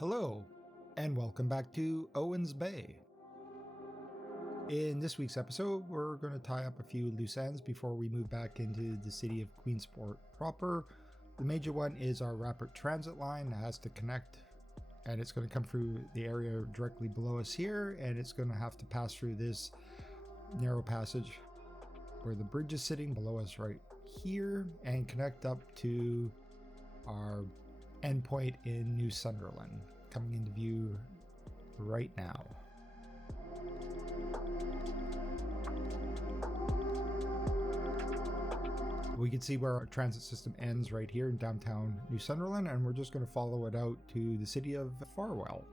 Hello, and welcome back to Owens Bay. In this week's episode, we're going to tie up a few loose ends before we move back into the city of Queensport proper. The major one is our rapid transit line that has to connect, and it's going to come through the area directly below us here, and it's going to have to pass through this narrow passage where the bridge is sitting below us right here and connect up to our endpoint in New Sunderland, coming into view right now. We can see where our transit system ends right here in downtown New Sunderland, and we're just going to follow it out to the city of Farwell.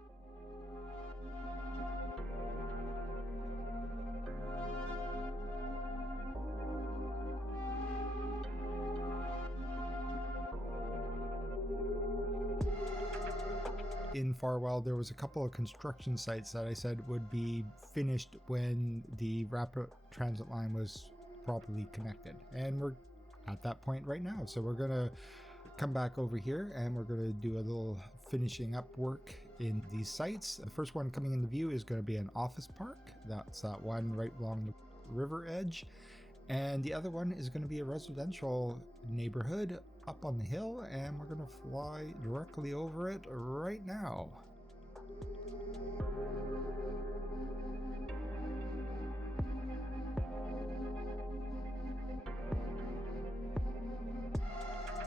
In Farwell, there was a couple of construction sites that I said would be finished when the rapid transit line was properly connected. And we're at that point right now. So we're going to come back over here and we're going to do a little finishing up work in these sites. The first one coming into view is going to be an office park. That's that one right along the river edge. And the other one is going to be a residential neighborhood up on the hill, and we're going to fly directly over it right now.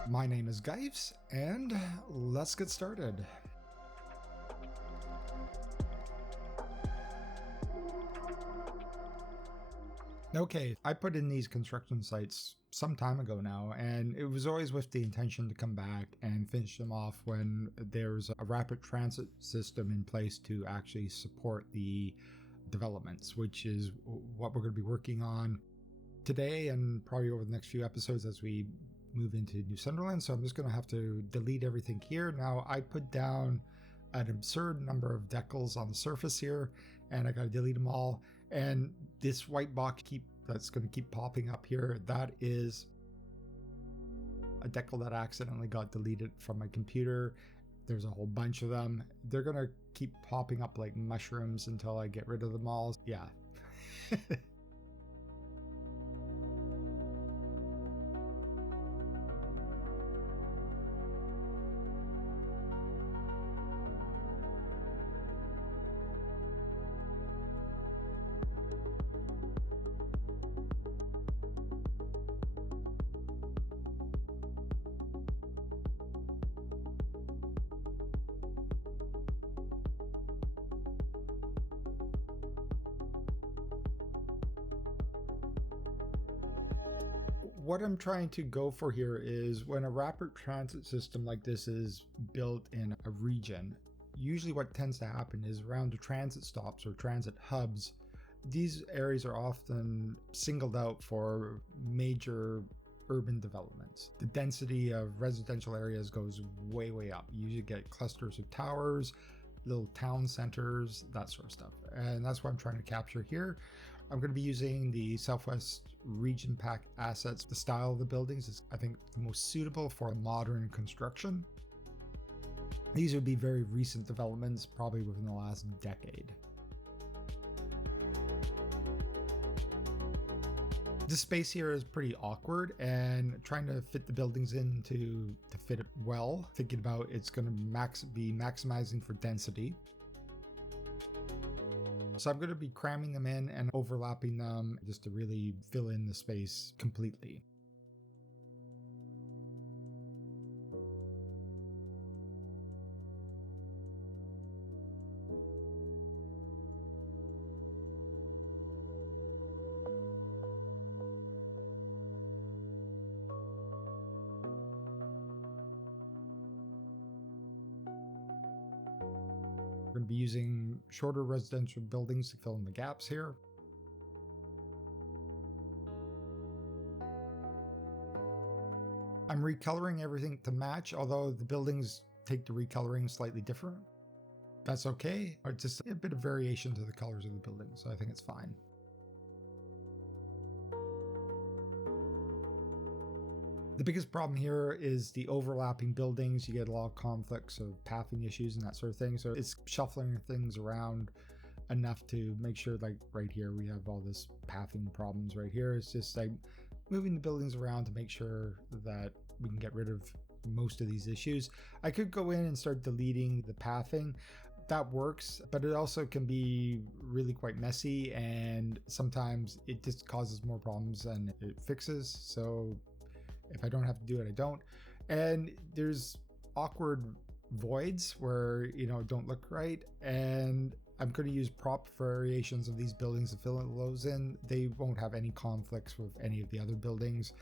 My name is Gyves, and let's get started. Okay, I put in these construction sites some time ago now, and it was always with the intention to come back and finish them off when there's a rapid transit system in place to actually support the developments, which is what we're going to be working on today and probably over the next few episodes as we move into New Sunderland. So I'm just going to have to delete everything here. Now, I put down an absurd number of decals on the surface here, and I got to delete them all. And this white box that's going to keep popping up here, that is a decal that accidentally got deleted from my computer. There's a whole bunch of them. They're going to keep popping up like mushrooms until I get rid of them all. Yeah. What I'm trying to go for here is when a rapid transit system like this is built in a region, usually what tends to happen is around the transit stops or transit hubs, these areas are often singled out for major urban developments. The density of residential areas goes way, way up. You usually get clusters of towers, little town centers, that sort of stuff. And that's what I'm trying to capture here. I'm going to be using the Southwest Region Pack assets. The style of the buildings is, I think, the most suitable for modern construction. These would be very recent developments, probably within the last decade. The space here is pretty awkward, and trying to fit the buildings in to fit it well, thinking about it's going to be maximizing for density. So I'm going to be cramming them in and overlapping them just to really fill in the space completely. We're going to be using shorter residential buildings to fill in the gaps here. I'm recoloring everything to match, although the buildings take the recoloring slightly different. That's okay. It's just a bit of variation to the colors of the building, so I think it's fine. The biggest problem here is the overlapping buildings. You get a lot of conflicts of pathing issues and that sort of thing. So it's shuffling things around enough to make sure, like right here, we have all this pathing problems right here. It's just like moving the buildings around to make sure that we can get rid of most of these issues. I could go in and start deleting the pathing. That works, but it also can be really quite messy, and sometimes it just causes more problems than it fixes. So if I don't have to do it, I don't. And there's awkward voids where, don't look right. And I'm going to use prop variations of these buildings to fill those in. They won't have any conflicts with any of the other buildings.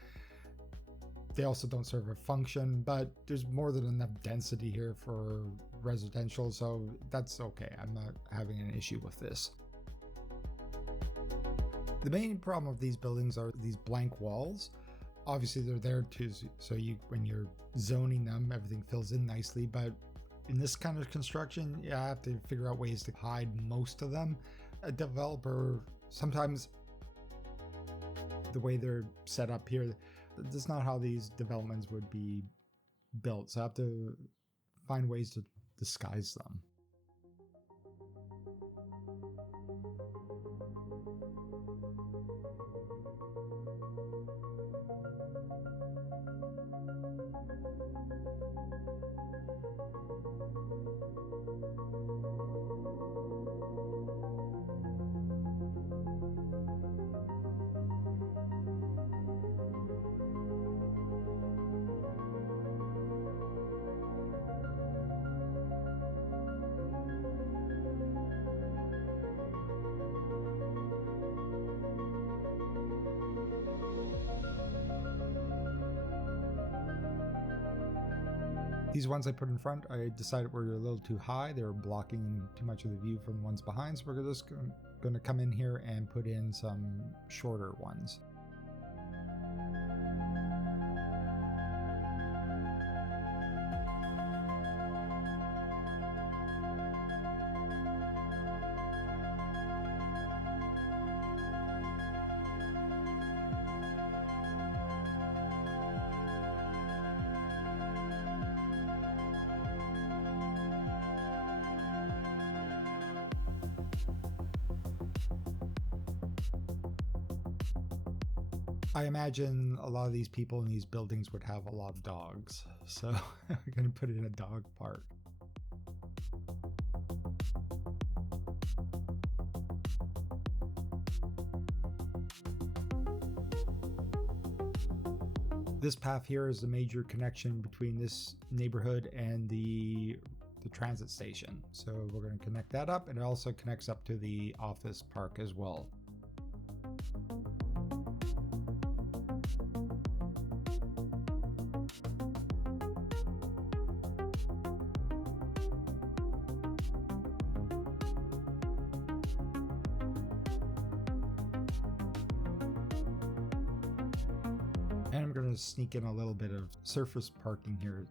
They also don't serve a function, but there's more than enough density here for residential, so that's okay. I'm not having an issue with this. The main problem of these buildings are these blank walls. Obviously they're there too, so when you're zoning them, everything fills in nicely, but in this kind of construction, you have to figure out ways to hide most of them. A developer, sometimes the way they're set up here, that's not how these developments would be built, so I have to find ways to disguise them. These ones I put in front, I decided were a little too high. They were blocking too much of the view from the ones behind. So we're just going to come in here and put in some shorter ones. I imagine a lot of these people in these buildings would have a lot of dogs, so we're going to put in a dog park. This path here is the major connection between this neighborhood and the transit station. So we're going to connect that up, and it also connects up to the office park as well. And I'm going to sneak in a little bit of surface parking here.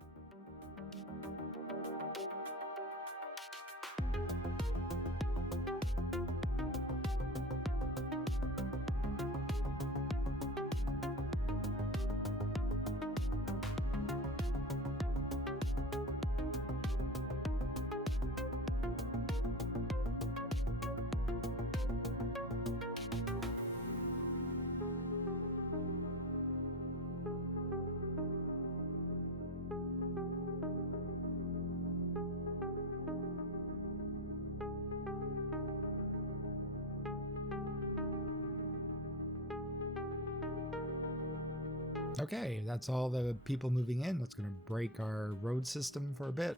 Okay, that's all the people moving in. That's going to break our road system for a bit.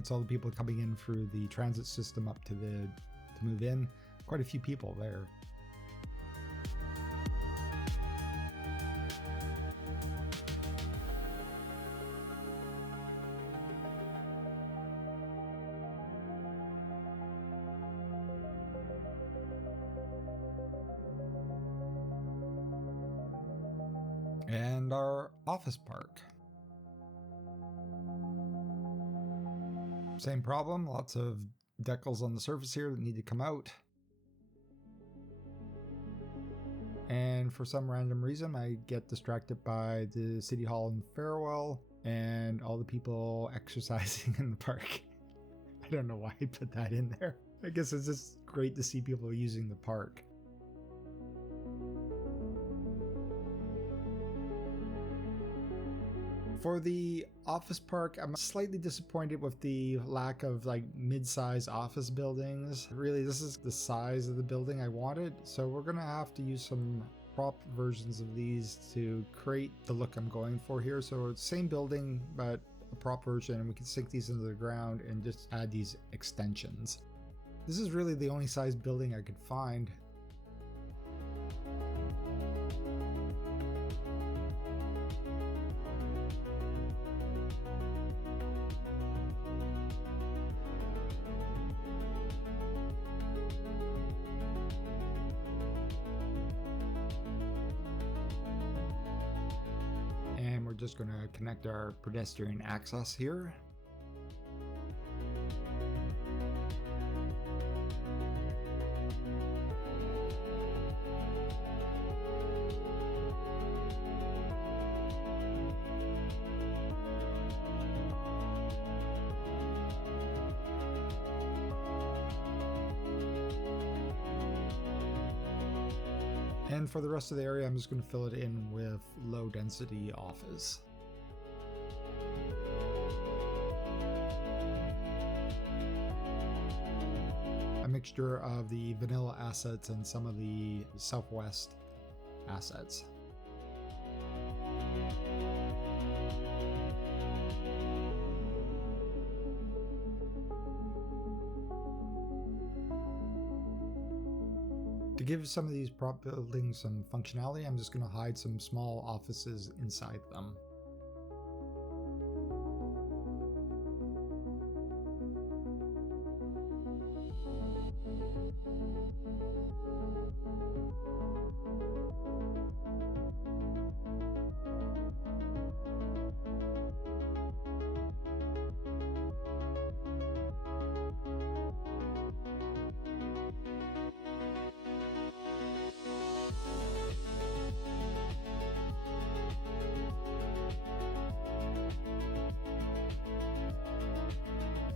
That's all the people coming in through the transit system up to move in. Quite a few people there. And our office park. Same problem, lots of decals on the surface here that need to come out. And for some random reason, I get distracted by the City Hall and Farewell and all the people exercising in the park. I don't know why I put that in there. I guess it's just great to see people using the park. For the office park, I'm slightly disappointed with the lack of like mid-size office buildings. Really, this is the size of the building I wanted, so we're gonna have to use some prop versions of these to create the look I'm going for here. So it's same building, but a prop version, and we can sink these into the ground and just add these extensions. This is really the only size building I could find. Just going to connect our pedestrian access here. And for the rest of the area, I'm just going to fill it in with low density office. A mixture of the vanilla assets and some of the Southwest assets. To give some of these prop buildings some functionality, I'm just going to hide some small offices inside them.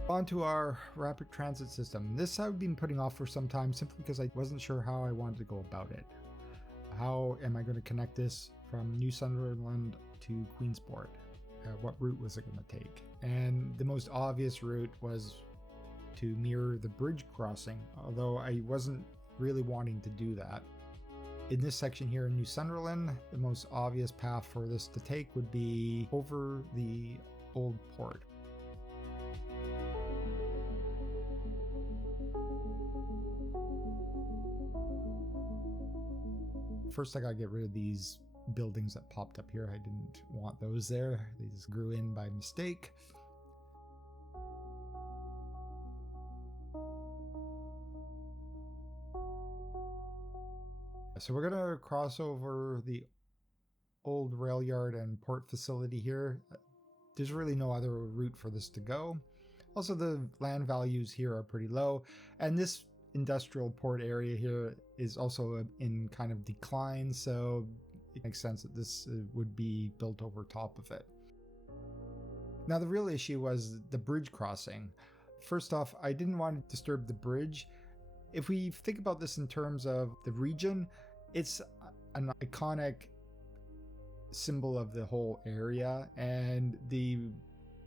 Onto our rapid transit system. This I've been putting off for some time simply because I wasn't sure how I wanted to go about it. How am I going to connect this from New Sunderland to Queensport? What route was it going to take? And the most obvious route was to mirror the bridge crossing, although I wasn't really wanting to do that. In this section here in New Sunderland, the most obvious path for this to take would be over the old port. First, I gotta get rid of these buildings that popped up here. I didn't want those there. They just grew in by mistake. So we're gonna cross over the old rail yard and port facility here. There's really no other route for this to go. Also, the land values here are pretty low, and this industrial port area here is also in kind of decline, so it makes sense that this would be built over top of it. Now the real issue was the bridge crossing. First off, I didn't want to disturb the bridge. If we think about this in terms of the region, it's an iconic symbol of the whole area, and the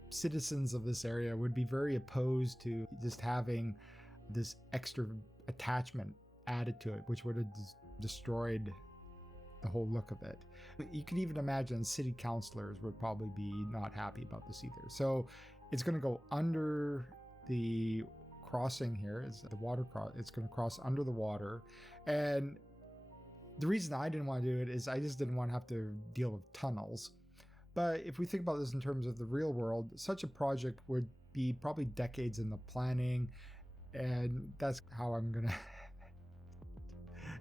citizens of this area would be very opposed to just having this extra attachment added to it, which would have destroyed the whole look of it. You could even imagine city councilors would probably be not happy about this either. So It's going to go under the crossing here. Is the water cross? It's going to cross under the water. And the reason I didn't want to do it is I just didn't want to have to deal with tunnels. But if we think about this in terms of the real world, such a project would be probably decades in the planning. And that's how I'm going to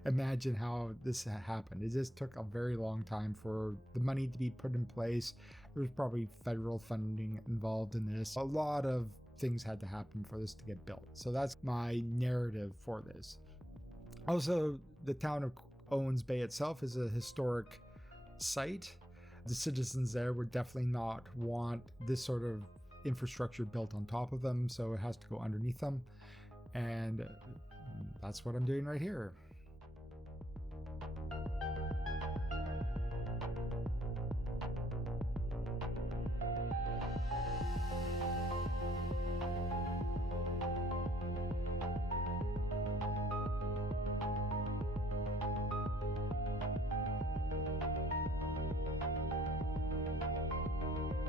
imagine how this happened. It just took a very long time for the money to be put in place. There was probably federal funding involved in this. A lot of things had to happen for this to get built. So that's my narrative for this. Also, the town of Owens Bay itself is a historic site. The citizens there would definitely not want this sort of infrastructure built on top of them, so it has to go underneath them. And that's what I'm doing right here.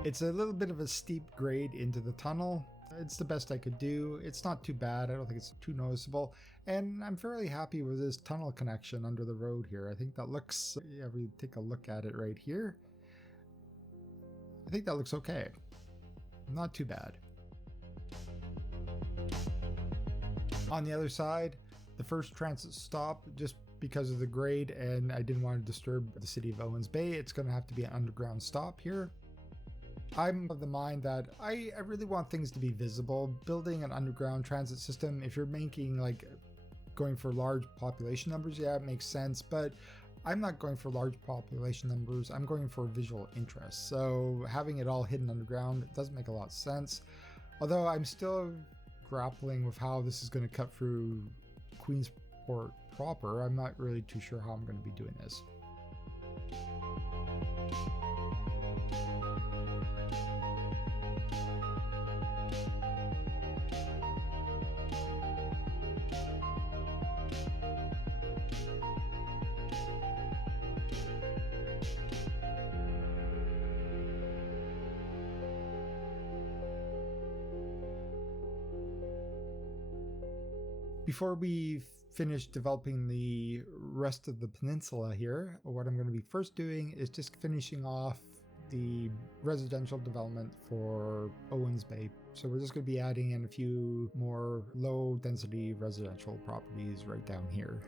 It's a little bit of a steep grade into the tunnel. It's the best I could do. It's not too bad. I don't think it's too noticeable. And I'm fairly happy with this tunnel connection under the road here. I think that looks, if we take a look at it right here, I think that looks okay. Not too bad. On the other side, the first transit stop, just because of the grade and I didn't want to disturb the city of Owens Bay, it's going to have to be an underground stop here. I'm of the mind that I really want things to be visible. Building an underground transit system, if you're making like going for large population numbers, yeah, it makes sense, but I'm not going for large population numbers. I'm going for visual interest. So having it all hidden underground doesn't make a lot of sense. Although I'm still grappling with how this is going to cut through Queensport proper. I'm not really too sure how I'm going to be doing this. Before we finish developing the rest of the peninsula here, what I'm going to be first doing is just finishing off the residential development for Owens Bay. So we're just going to be adding in a few more low density residential properties right down here.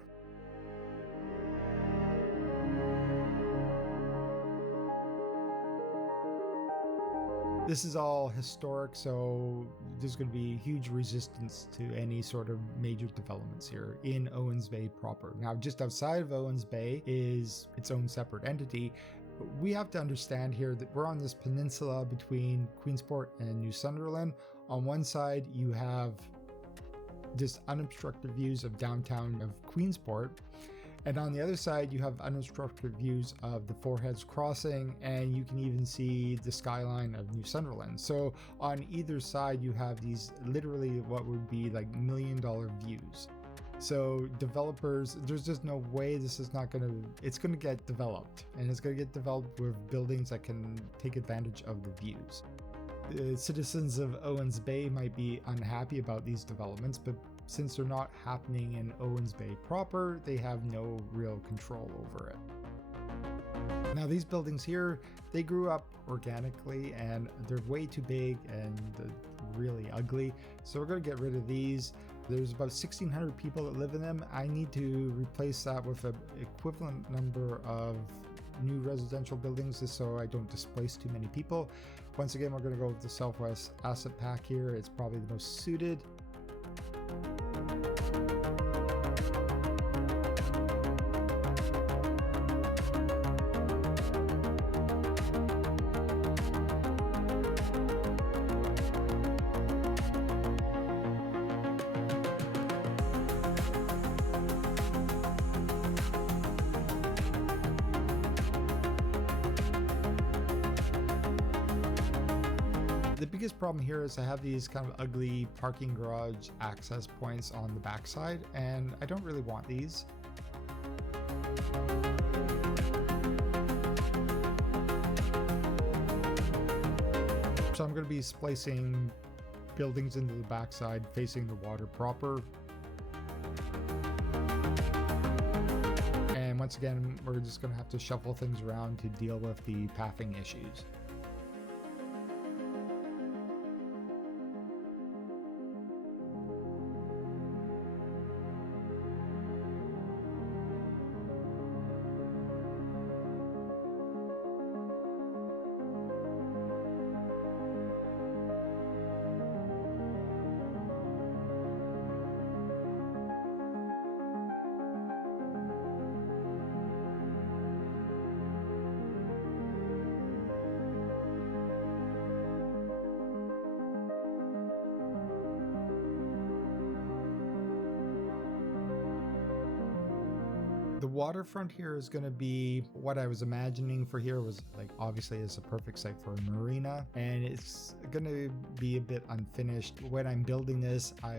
This is all historic, so there's going to be huge resistance to any sort of major developments here in Owens Bay proper. Now, just outside of Owens Bay is its own separate entity. But we have to understand here that we're on this peninsula between Queensport and New Sunderland. On one side, you have just unobstructed views of downtown of Queensport. And on the other side, you have unobstructed views of the Four Heads Crossing, and you can even see the skyline of New Sunderland. So on either side, you have these literally what would be like $1 million views. So developers, there's just no way this is not going to, it's going to get developed, and it's going to get developed with buildings that can take advantage of the views. The citizens of Owens Bay might be unhappy about these developments, but since they're not happening in Owens Bay proper, they have no real control over it. Now these buildings here, they grew up organically and they're way too big and really ugly. So we're going to get rid of these. There's about 1,600 people that live in them. I need to replace that with an equivalent number of new residential buildings just so I don't displace too many people. Once again, we're going to go with the Southwest Asset Pack here. It's probably the most suited. The biggest problem here is I have these kind of ugly parking garage access points on the backside, and I don't really want these. So I'm going to be splicing buildings into the backside facing the water proper. And once again, we're just going to have to shuffle things around to deal with the pathing issues. The waterfront here is going to be what I was imagining for here. Was like, obviously it's a perfect site for a marina, and it's going to be a bit unfinished. When I'm building this, I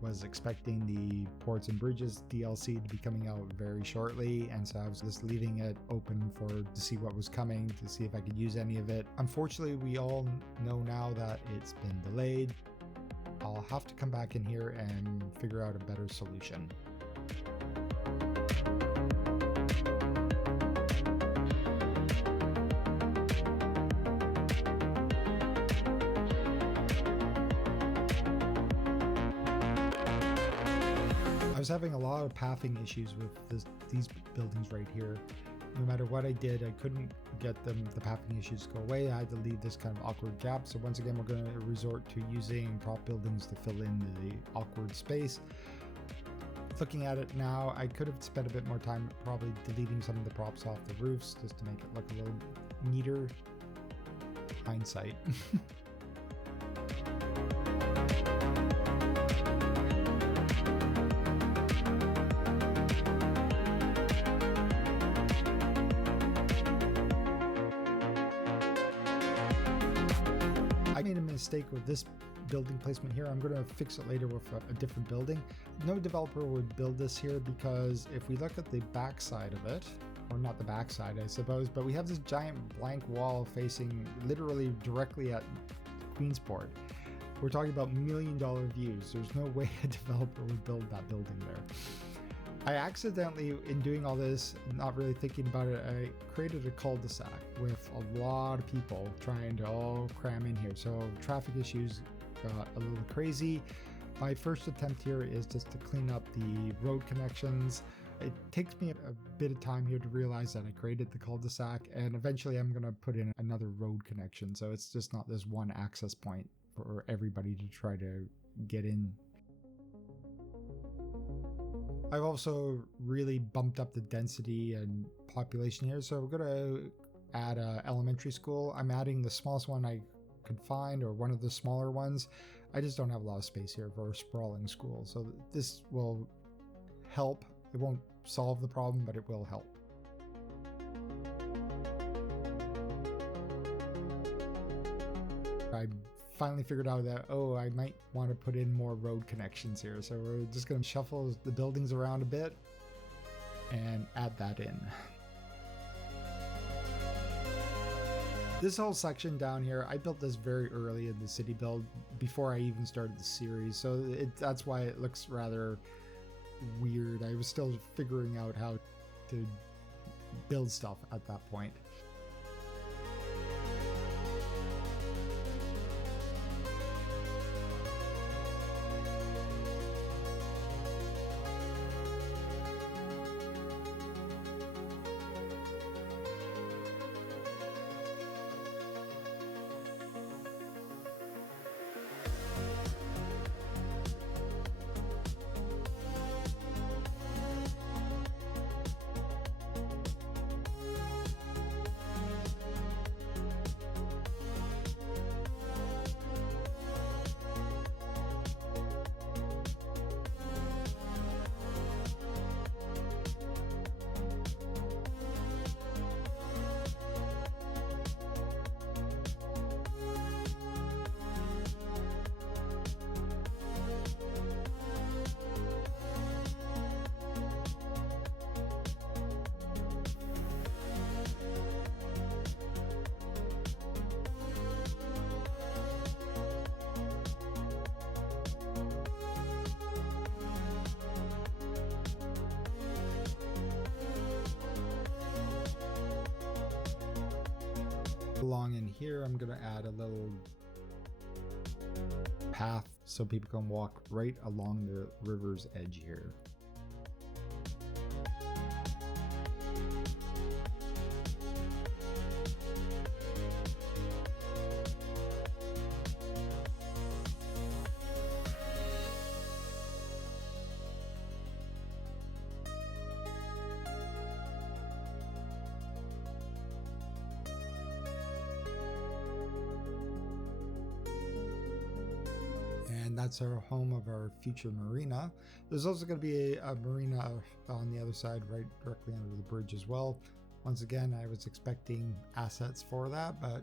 was expecting the ports and bridges DLC to be coming out very shortly, and so I was just leaving it open to see what was coming, to see if I could use any of it. Unfortunately, we all know now that it's been delayed. I'll have to come back in here and figure out a better solution. I was having a lot of pathing issues with these buildings right here. No matter what I did, I couldn't get the pathing issues to go away. I had to leave this kind of awkward gap. So once again, we're going to resort to using prop buildings to fill in the awkward space. Looking at it now, I could have spent a bit more time probably deleting some of the props off the roofs just to make it look a little neater. Hindsight. I made a mistake with this building placement here. I'm going to fix it later with a different building. No developer would build this here because if we look at the back side of it, or not the back side I suppose, but we have this giant blank wall facing literally directly at Queensport. We're talking about $1 million views. There's no way a developer would build that building there. I accidentally, in doing all this, not really thinking about it, I created a cul-de-sac with a lot of people trying to all cram in here. So traffic issues got a little crazy. My first attempt here is just to clean up the road connections. It takes me a bit of time here to realize that I created the cul-de-sac, and eventually I'm going to put in another road connection. So it's just not this one access point for everybody to try to get in. I've also really bumped up the density and population here. So we're going to add an elementary school. I'm adding the smallest one I could find, or one of the smaller ones. I just don't have a lot of space here for a sprawling school. So this will help. It won't solve the problem, but it will help. I finally figured out that, I might want to put in more road connections here. So we're just going to shuffle the buildings around a bit and add that in. This whole section down here, I built this very early in the city build before I even started the series. So that's why it looks rather weird. I was still figuring out how to build stuff at that point. Along in here, I'm going to add a little path so people can walk right along the river's edge here. And that's our home of our future marina. There's also going to be a marina on the other side, right directly under the bridge as well. Once again, I was expecting assets for that, but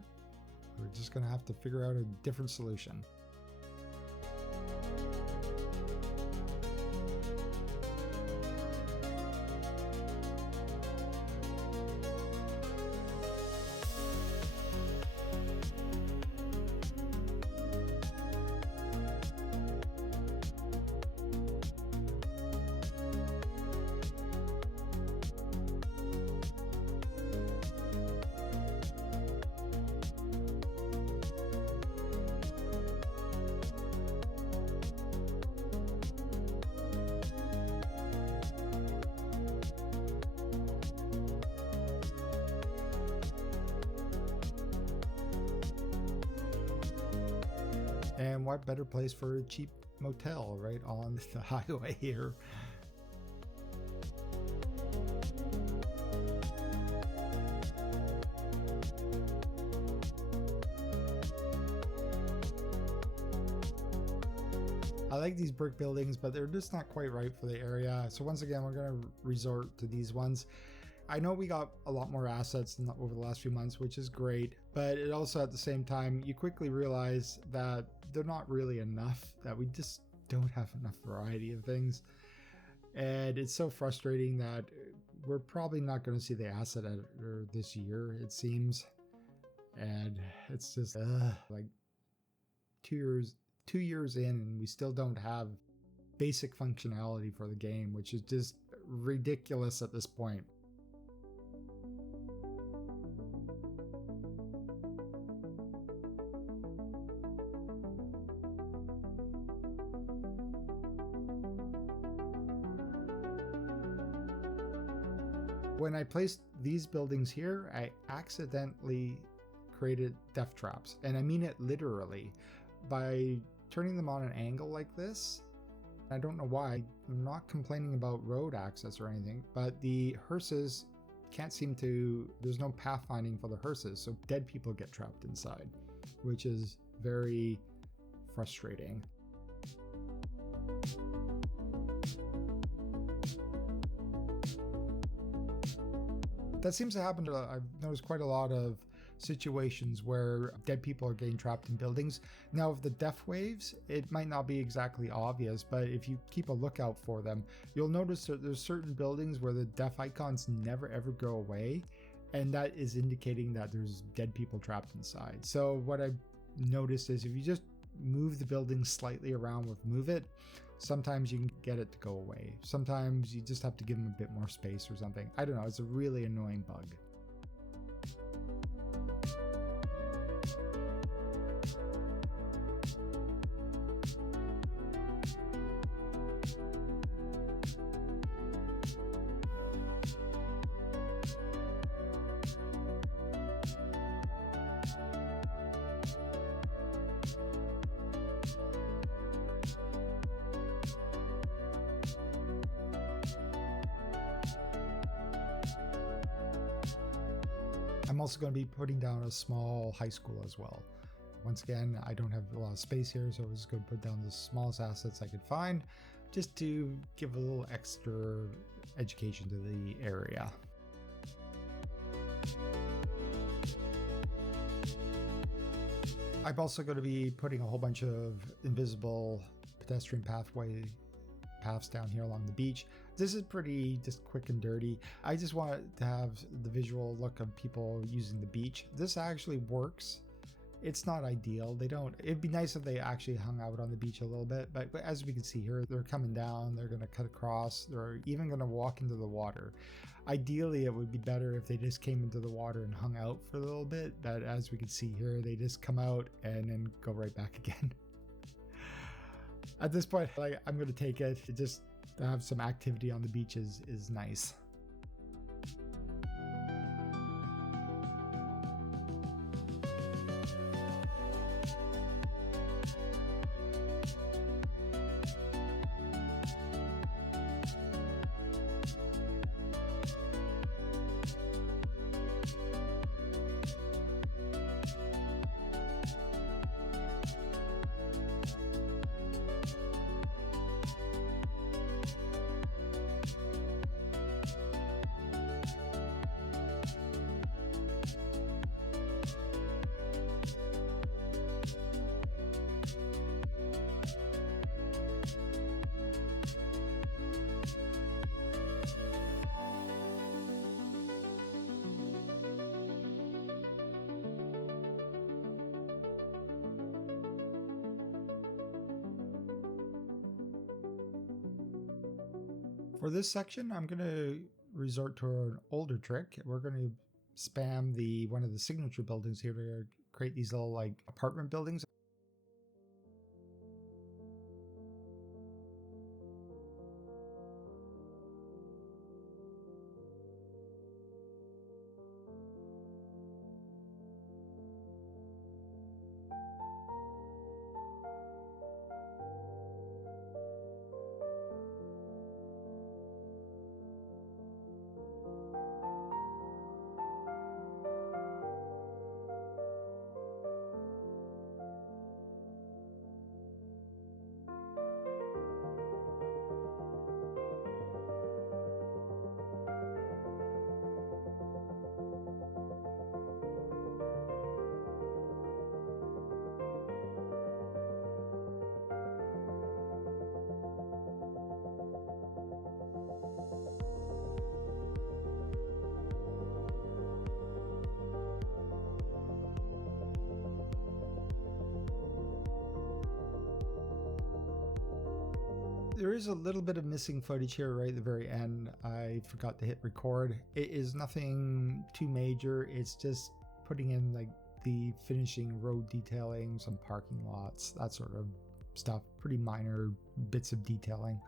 we're just going to have to figure out a different solution. And what better place for a cheap motel right on the highway here. I like these brick buildings, but they're just not quite right for the area. So once again, we're going to resort to these ones. I know we got a lot more assets over the last few months, which is great, but it also at the same time, you quickly realize that they're not really enough, that we just don't have enough variety of things. And it's so frustrating that we're probably not going to see the asset editor this year, it seems. And it's just like 2 years in and we still don't have basic functionality for the game, which is just ridiculous at this point. When I placed these buildings here, I accidentally created death traps, and I mean it literally, by turning them on an angle like this. I don't know why. I'm not complaining about road access or anything, but the hearses can't seem to, there's no pathfinding for the hearses, so dead people get trapped inside, which is very frustrating. That seems to happen. I've noticed quite a lot of situations where dead people are getting trapped in buildings. Now, with the death waves, it might not be exactly obvious, but if you keep a lookout for them, you'll notice that there's certain buildings where the death icons never ever go away, and that is indicating that there's dead people trapped inside. So what I've noticed is if you just move the building slightly around with Move It, sometimes you can get it to go away. Sometimes you just have to give them a bit more space or something. I don't know, it's a really annoying bug. I'm also going to be putting down a small high school as well. Once again, I don't have a lot of space here, so I was going to put down the smallest assets I could find just to give a little extra education to the area. I'm also going to be putting a whole bunch of invisible pedestrian paths down here along the beach. This is pretty just quick and dirty. I just want to have the visual look of people using the beach. This actually works. It's not ideal. It'd be nice if they actually hung out on the beach a little bit, but as we can see here, they're coming down, they're going to cut across, they're even going to walk into the water. Ideally, it would be better if they just came into the water and hung out for a little bit, but as we can see here, they just come out and then go right back again. At this point, like, I'm going to take it. Just to have some activity on the beaches is nice. For this section, I'm going to resort to an older trick. We're going to spam one of the signature buildings here to create these little like apartment buildings. There is a little bit of missing footage here right at the very end. I forgot to hit record. It is nothing too major. It's just putting in like the finishing road detailing, some parking lots, that sort of stuff. Pretty minor bits of detailing.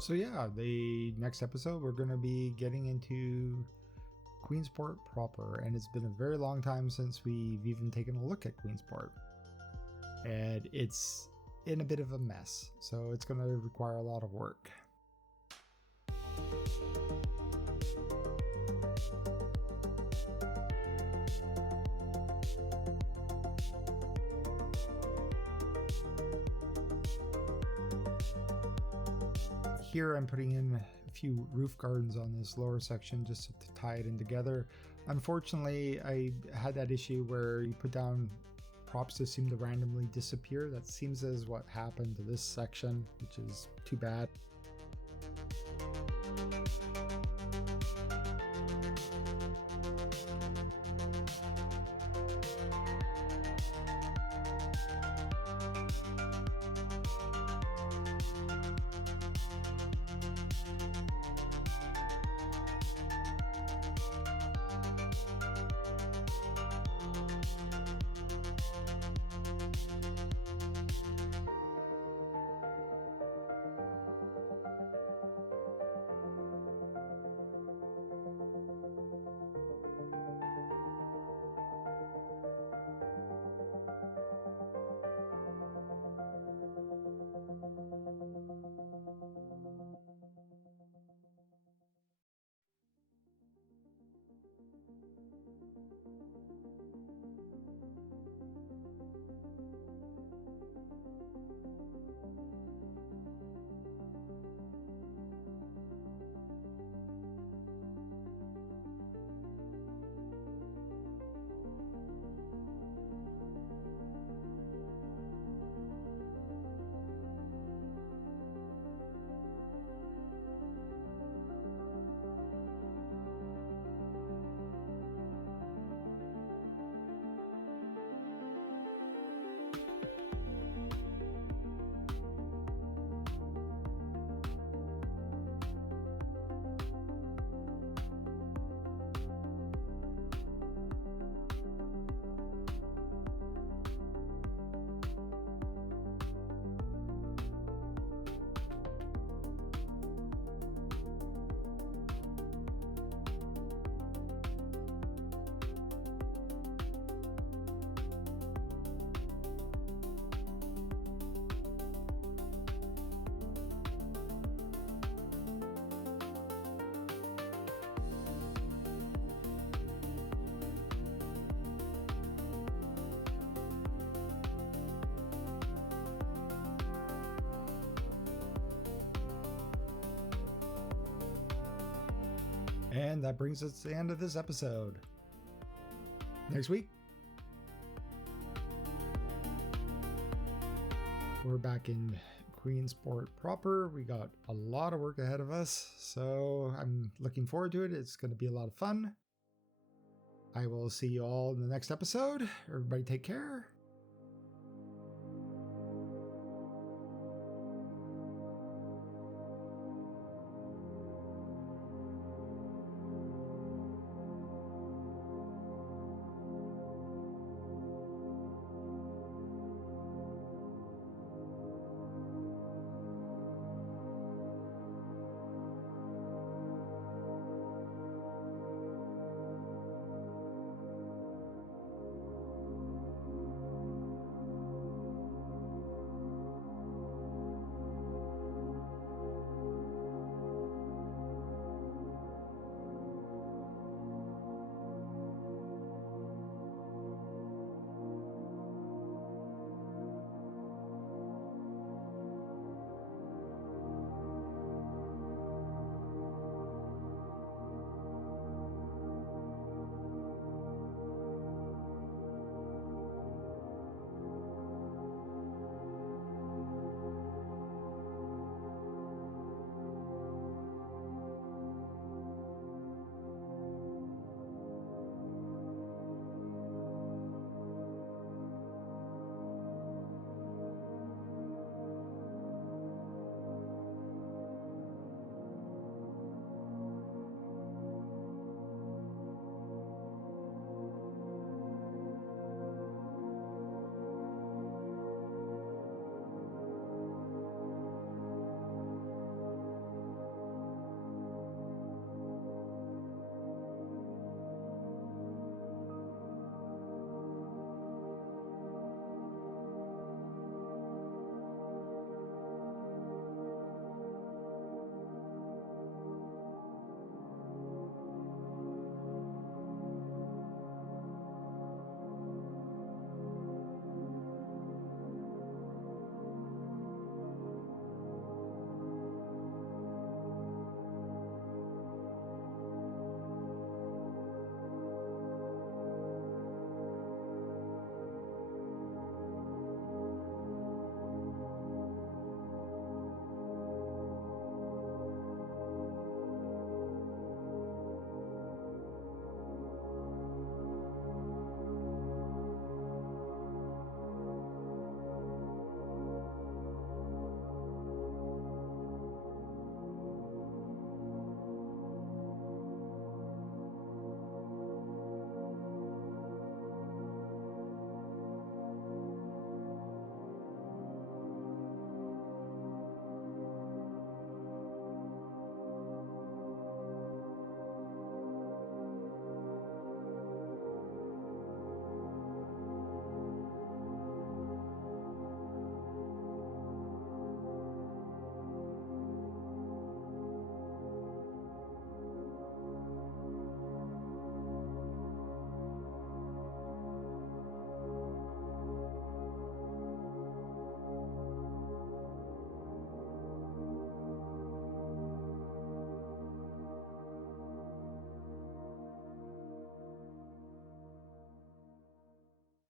So yeah, the next episode we're going to be getting into Queensport proper, and it's been a very long time since we've even taken a look at Queensport, and it's in a bit of a mess, so it's going to require a lot of work. Here I'm putting in a few roof gardens on this lower section just to tie it in together. Unfortunately, I had that issue where you put down props that seem to randomly disappear. That seems as what happened to this section, which is too bad. And that brings us to the end of this episode. Next week, we're back in Queensport proper. We got a lot of work ahead of us, so I'm looking forward to it. It's going to be a lot of fun. I will see you all in the next episode. Everybody take care.